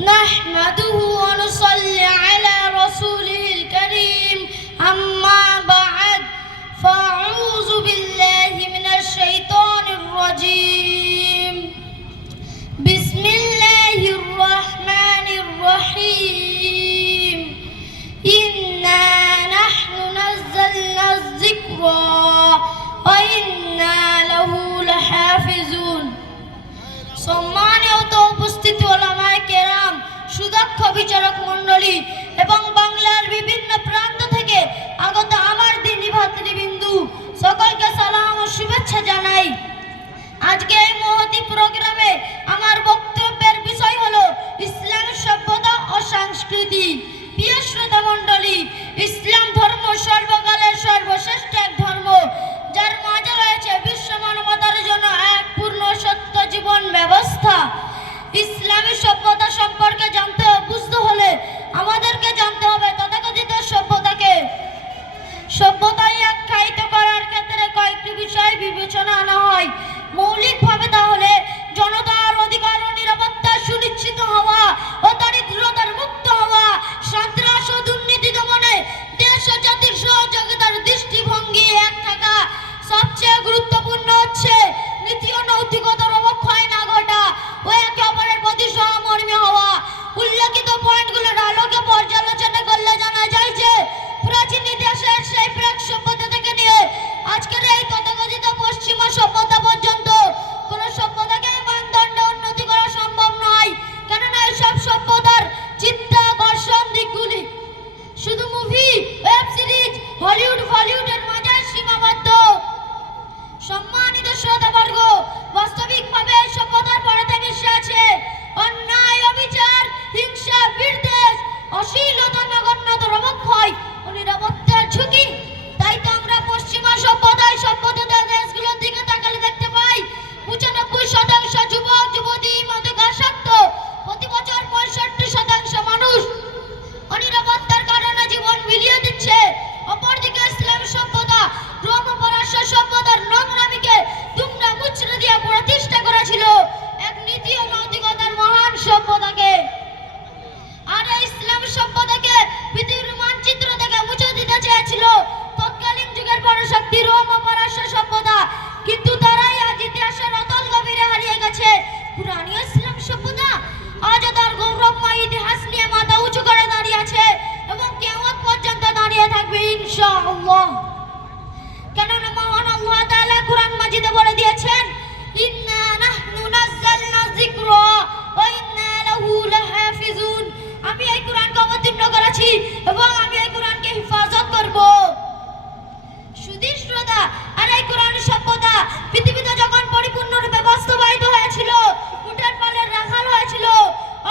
نحمده ونصلي على رسوله الكريم أما بعد فأعوذ بالله من الشيطان الرجيم بسم الله الرحمن الرحيم إنا نحن نزلنا الذكر وإنا له لحافظون সম্মানিত উপস্থিতি ওলামায়ে কেরাম, সুদক্ষ বিচারক মণ্ডলী এবং বাংলার বিভিন্ন প্রান্ত থেকে আগত আমার দিনী ভাতৃবৃন্দু, সকলকে সালাম ও শুভেচ্ছা জানাই। আজকে এই মহতি প্রোগ্রামে আমার বক্তব্যের বিষয় হলো ইসলামের সভ্যতা ও সংস্কৃতি। প্রিয় শ্রোতা মণ্ডলী, ইসলাম ধর্ম সর্বকালের সর্বশ্রেষ্ঠ এক ধর্ম, যার মাঝে রয়েছে বিশ্ব মানবতার জন্য এক পূর্ণ সত্য জীবন ব্যবস্থা। ইসলামী সভ্যতা সম্পর্কে জানতে ও বুঝতে হলে আমাদেরকে জানতে হবে তথাকথিত সভ্যতাকে। সভ্যতাই আখ্যায়িত করার ক্ষেত্রে কয়েকটি বিষয় বিবেচনা আনা হয়। মৌলিকভাবে তাহলে জনতার অধিকার ও নিরাপত্তা সুনিশ্চিত হওয়া ও দারিদ্রতার মুক্ত হওয়া, সন্ত্রাস ও দুর্নীতি দমনে দেশ ও জাতির সহযোগিতার দৃষ্টিভঙ্গি এক থাকা, সবচেয়ে গুরুত্বপূর্ণ হচ্ছে নীতি ও নৈতিকতার অবক্ষয় না ঘটা ও একে অপরের প্রতি সহমর্মী হওয়া। উল্লেখিত পয়েন্টগুলোর আলোকে পর্যালোচনা করলে জানা যায় যে প্রাচীন ইতিহাসের সেই প্রাক সভ্যতা থেকে নিয়ে আজকের এই তথাকথিত পশ্চিমা সভ্যতা পর্যন্ত কোন সভ্যতাকে মানদণ্ড উন্নতি করা সম্ভব নয়, কেননা এইসব সভ্যতার চিত্তাকর্ষণ দিকগুলি শুধু মুভি, ওয়েব সিরিজ, হলিউড বলিউডের মাঝে সীমাবদ্ধ। সম্মানিত শ্রোতাবর্গ, বাস্তবিকভাবে এই সভ্যতার পরেতে মিশে আছে অন্যায়, অবিচার, হিংসা, বিদ্বেষ, অশ্লীলতা, নগণ্যতার অবক্ষয় ও নিরাপত্তার ঝুঁকি। তাই তো আমরা পশ্চিমা সভ্যতায় দেশগুলোর দিকে তাকালে দেখতে পাই 95% যুবক যুবতী মাদকাসক্ত, প্রতি বছর 65% মানুষ অনিরাপত্তার কারণে জীবন বিলিয়ে দিচ্ছে। অপরদিকে ইসলাম সভ্যতা রোম ও পারস্য সভ্যতার নোংরামিকে দুমড়ে মুচড়ে দিয়ে প্রতিষ্ঠা করেছিল এক নীতি ও নৈতিকতার মহান সভ্যতাকে। আর এই ইসলাম সভ্যতাকে পৃথিবীর মানচিত্র থেকে মুছে দিতে চেয়েছিল তৎকালীন যুগের পরাশক্তি রোম ও পারস্য সভ্যতা, কিন্তু তারাই আজ ইতিহাসের অতল গভীরে হারিয়ে গেছে। পুরানি ইসলাম সভ্যতা আজও তার গৌরবময় ইতিহাস নিয়ে মাথা উঁচু করে দাঁড়িয়ে আছে এবং কিয়ামত পর্যন্ত দাঁড়িয়ে থাকবে ইনশাআল্লাহ। কেননা মহান আল্লাহ তাআলা কুরআন মাজিদে বলে দিয়েছেন, ইন্না নাহনু নাযালনা যিকরা ওয়া ইন্না লাহু লাহাফিজুন। আমি এই কুরআনকে অবতীর্ণ করেছি এবং আমি এই কুরআনকে হেফাজত করব। সুধী শ্রোতা, আর এই কুরআন সভ্যতা পৃথিবীতে যখন পরিপূর্ণরূপে বাস্তবায়িত হয়েছিল, উটের পালের রাখাল হয়েছিল,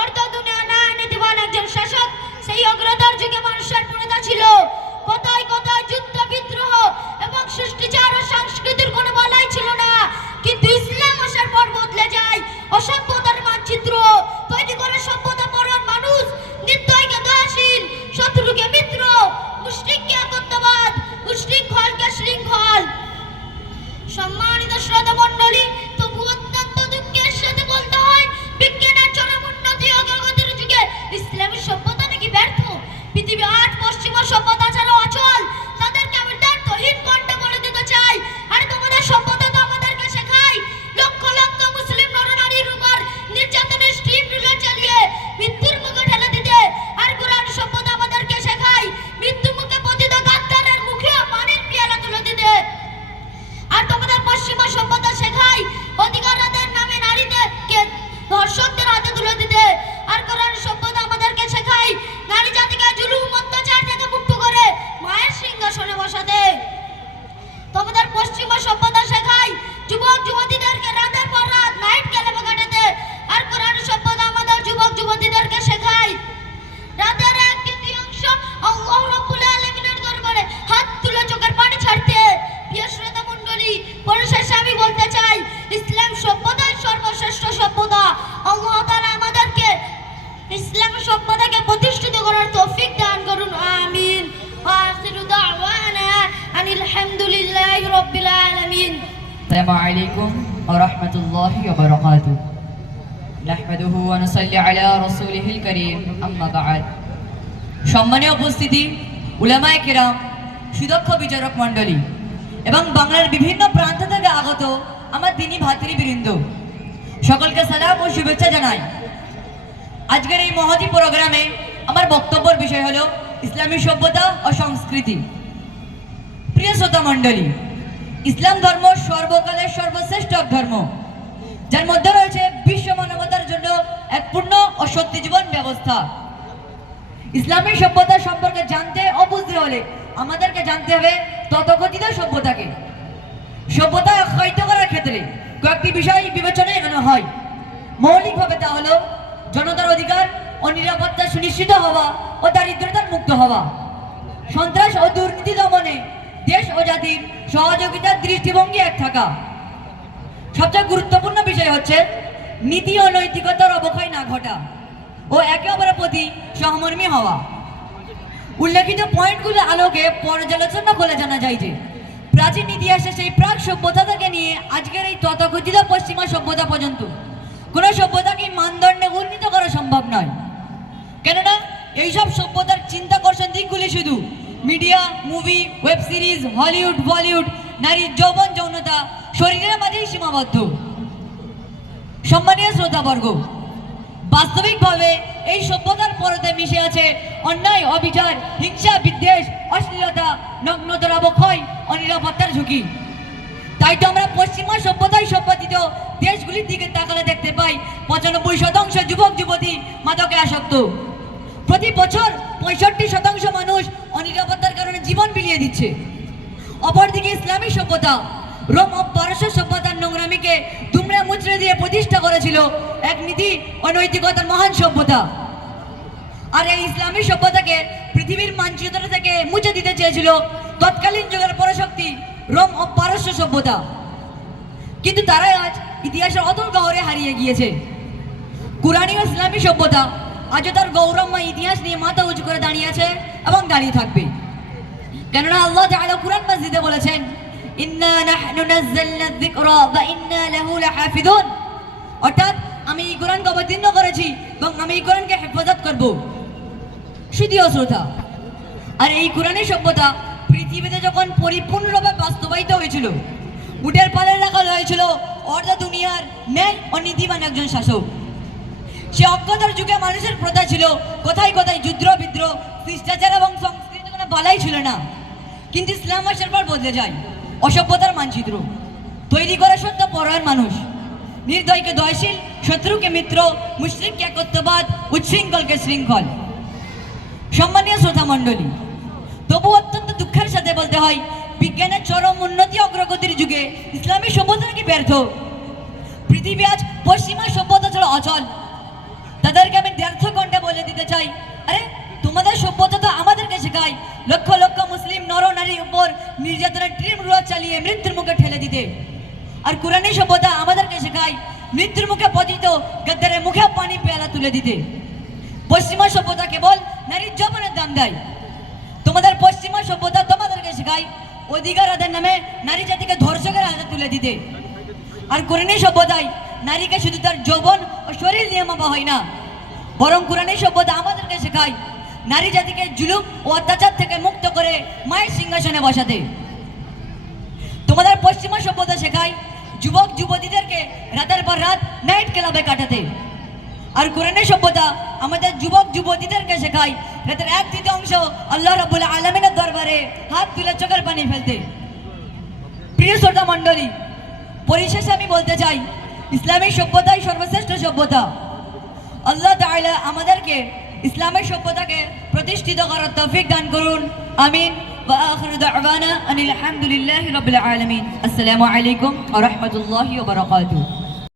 অর্থ দুনিয়া ন্যায় নীতিবান একজন শাসক, সেই অগ্রতার যুগে মানুষের পূর্ণতা ছিল। কোথায় কোথায় যুদ্ধ, বিদ্রোহ এবং সৃষ্টিচার ও সংস্কৃতির কোনো বলাই ছিল না, কিন্তু ইসলাম আসার পর বদলে যায় অসভ্যতার মানচিত্র। তৈরি করে সভ্যতা পরায়ণ মানুষ, নির্দয়কে দয়াশীল, শত্রুকে মিত্র, মুশরিককে একত্ববাদ, উশৃঙ্খলকে শৃঙ্খল। সম্মানিত শ্রোতা মণ্ডলী, তবু অত্যন্ত দুঃখের সাথে বলতে হয় বিজ্ঞানের চরম উন্নতি ও অগ্রগতির যুগে ইসলামী সভ্যতা নাকি ব্যর্থ। পৃথিবী আজ পশ্চিমা সভ্যতা ছাড়া অচল। তাদেরকে আমি দায়িত্বহীন কণ্ঠে বলে দিতে চাই, আরে তোমাদের সভ্যতা তো আমাদেরকে শেখায় লক্ষ লক্ষ মুসলিম নরনারীর উপর নির্যাতনের স্ট্রিম রুলার চালিয়ে মৃত্যুর মুখে ঠেলে দিতে। আর কুরআন সভ্যতা আমাদেরকে শেখায় মৃত্যু মুখে পতিত গাদ্দারের মুখে পানির পেয়ালা তুলে দিতে। আর তোমাদের পশ্চিমা সভ্যতা শেখায় অধিকারদের নামে নারীদেরকে ধর্ষকদের হাতে তুলে দিতে। আর কোরআন সভ্যতা আমাদেরকে শেখায় নারী জাতিকে জুলুম অত্যাচার থেকে মুক্ত করে মায়ের সিংহাসনে বসাতে। তোমাদের পশ্চিমা সভ্যতা শেখায় যুবক যুবতীদেরকে রাতের পর রাত নাইট ক্লাবে কাটাতে। আর কোরআন সভ্যতা আমাদের যুবক যুবতীদেরকে শেখায় রাতের এক তৃতীয়াংশ আল্লাহ রাব্বুল আলামিনের দরবারে হাত তুলে চোখের পানি ছাড়তে। প্রিয় শ্রোতা মণ্ডলী, পরিশেষে আমি বলতে চাই ইসলাম সভ্যতাই সর্বশ্রেষ্ঠ সভ্যতা। আল্লাহ তাআলা আমাদেরকে ইসলাম সভ্যতাকে প্রতিষ্ঠিত করার তৌফিক দান করুন, আমিন। ওয়া আখিরু দাওয়ানা আনিল হামদুলিল্লাহি রাব্বিল আলামিন। আসসালামু আলাইকুম ওয়া রাহমাতুল্লাহি ওয়া বারাকাতুহু। نحمده ونصلي على رسوله الكريم أما بعد সম্মানীয় উপস্থিতি উলামায়ে কেরাম সুদক্ষ বিচারক মণ্ডলী এবং বাংলার বিভিন্ন প্রান্ত থেকে আগত আমার দিনী ভাতৃবৃন্দ সকলকে সালাম ও শুভেচ্ছা জানাই। আজকের এই মহতি প্রোগ্রামে আমার বক্তব্যের বিষয় হলো ইসলামী সভ্যতা ও সংস্কৃতি। প্রিয় শ্রোতা মণ্ডলী, ইসলাম ধর্ম সর্বকালের সর্বশ্রেষ্ঠ ধর্ম, যার মধ্যে রয়েছে বিশ্ব মানবতার জন্য এক পূর্ণ ও সত্যি জীবন ব্যবস্থা। ইসলামী সভ্যতা সম্পর্কে জানতে ও বুঝতে হলে আমাদেরকে জানতে হবে তথাকথিত সভ্যতাকে। সভ্যতা আখ্যায়িত করার ক্ষেত্রে কয়েকটি বিষয় বিবেচনায় আনা হয়। মৌলিকভাবে তা হলো জনতার অধিকার ও নিরাপত্তা সুনিশ্চিত হওয়া ও দারিদ্রতার মুক্ত হওয়া, সন্ত্রাস ও দুর্নীতি দমনে দেশ ও জাতির সহযোগিতার দৃষ্টিভঙ্গি এক থাকা। সবচেয়ে গুরুত্বপূর্ণ বিষয় হচ্ছে নীতি ও নৈতিকতার অবক্ষয় না ঘটা ও একে অপরের প্রতি সহমর্মী হওয়া। উল্লেখিত পয়েন্টগুলো আলোকে পর্যালোচনা করে জানা যায় যে প্রাচীন ইতিহাসে সেই প্রাক সভ্যতা থেকে নিয়ে আজকের এই তথাকথিত পশ্চিমা সভ্যতা পর্যন্ত কোনো সভ্যতাকে মানদণ্ডে উন্নীত করা সম্ভব নয়। কেননা এইসব সভ্যতার চিন্তাকর্ষণ দিকগুলি শুধু media, movie, web series, Hollywood, Bollywood, নারীর যৌবন যৌনতা, শরীরের মাঝেই সীমাবদ্ধ। সম্মানীয় শ্রোতাবর্গ, বাস্তবিকভাবে এই সভ্যতার পরতে মিশে আছে অন্যায়, অবিচার, হিংসা, বিদ্বেষ, অশ্লীলতা, নগ্নতার অবক্ষয়, অনিরাপত্তার ঝুঁকি। তাই তো আমরা পশ্চিমা সভ্যতায় সম্পাদিত দেশগুলির দিকে তাকালে দেখতে পাই 95% যুবক যুবতী মাদকে আসক্ত। প্রতি বছর 65% মানুষ অনিরাপত্তার কারণে জীবন বিলিয়ে দিচ্ছে। অপরদিকে ইসলামী সভ্যতা রোম ও পারস্য সভ্যতার নোংরামিকে দুমড়ে মুচড়ে দিয়ে প্রতিষ্ঠা করেছিল এক নীতি ও নৈতিকতার মহান সভ্যতা। আর এই ইসলামী সভ্যতাকে পৃথিবীর মানচিত্র থেকে মুছে দিতে চেয়েছিল তৎকালীন যুগের পরাশক্তি রোম ও পারস্য সভ্যতা। কিন্তু তারাই আজ ইতিহাসের অতল গহরে হারিয়ে গিয়েছে। কুরআনী ও ইসলামী সভ্যতা আজও তার গৌরবময় ইতিহাস নিয়ে মাথা উঁচু করে দাঁড়িয়ে আছে এবং দাঁড়িয়ে থাকবে। কেননা আল্লাহ তাআলা কুরআন মাজিদে বলেছেন, ইন্না নাহনু নাযালনা যিকরা ওয়া ইন্না লাহু লাহাফিজুন, অর্থাৎ আমি এই কোরআনকে অবতীর্ণ করেছি এবং আমি এই কোরআনকে হেফাজত করব। শুধুও শ্রোতা, আর এই কোরআনী সভ্যতা পৃথিবীতে যখন পরিপূর্ণরূপে বাস্তবায়িত হয়েছিল, উটের পালে রাখা হয়েছিল অর্ধ দুনিয়ার ন্যায় ও নীতিবান একজন শাসক। সে অজ্ঞতার যুগে মানুষের প্রথা ছিল কোথায় কোথায় যুদ্ধ বিদ্রোহ, শিষ্টাচার এবং সংস্কৃতি কোনো বালাই ছিল না। কিন্তু ইসলাম আসার পর বদলে যায় অসভ্যতার মানচিত্র। তৈরি করে সত্য পরায়ণ মানুষ, নির্দয়কে দয়শীল, শত্রুকে মিত্র, মুশরিককে একত্ববাদ, উচ্ছৃঙ্খলকে শৃঙ্খল। সম্মানীয় শ্রোতা মণ্ডলী, তবু অত্যন্ত দুঃখের সাথে বলতে হয় বিজ্ঞানের চরম উন্নতি অগ্রগতির যুগে ইসলামী সভ্যতা কি ব্যর্থ। পৃথিবী আজ পশ্চিমা সভ্যতা ছাড়া অচল। তাদেরকে আমি ব্যর্থ কণ্ঠে বলে দিতে চাই, আরে তোমাদের সভ্যতা তো আমাদেরকে শেখায় লক্ষ লক্ষ মুসলিম নর নারীর উপর নির্যাতনের ট্রিম রুয়া চালিয়ে মৃত্যুর মুখে ঠেলে দিতে। আর কুরআনী সভ্যতা আমাদেরকে শেখায় মৃত্যুর মুখে পতিত গদ্দারের মুখে পানি পেয়ালা তুলে দিতে। পশ্চিমা সভ্যতা কেবল নারীর যৌবনের দাম দেয়। তোমাদের পশ্চিমা সভ্যতা তোমাদেরকে শেখায় অধিকার আদায়ের নামে নারী জাতিকে ধর্ষকের হাতে তুলে দিতে। আর কুরআনী সভ্যতায় নারীকে শুধু তার যৌবন ও শরীর নিয়ে মাপা হয় না, বরং কুরআনী সভ্যতা আমাদেরকে শেখায় নারী জাতিকে জুলুম ও অত্যাচার থেকে মুক্ত করে মায়ের সিংহাসনে বসাতে। তোমাদের পশ্চিমা সভ্যতা শেখায় যুবক যুবতীদেরকে রাতের পর রাত নাইট ক্লাবে কাটাতে। আর কুরআনী সভ্যতা আমাদের যুবক যুবতীদেরকে শেখায় রাতের 1/3 আল্লাহ রাব্বুল আলামিনের দরবারে হাত তুলে চোখের পানি ফেলতে। প্রিয় শ্রোতা মণ্ডলী, পরিশেষে আমি বলতে চাই ইসলামী সভ্যতাই সর্বশ্রেষ্ঠ সভ্যতা। আল্লাহ তাআলা আমাদেরকে ইসলামের সভ্যতাকে প্রতিষ্ঠিত করার তৌফিক দান করুন। আমিন। ওয়া আখিরু দাওয়ানা আনিল হামদুলিল্লাহি রাব্বিল আলামিন। আসসালামু আলাইকুম ওয়া রাহমাতুল্লাহি ওয়া বারাকাতুহু।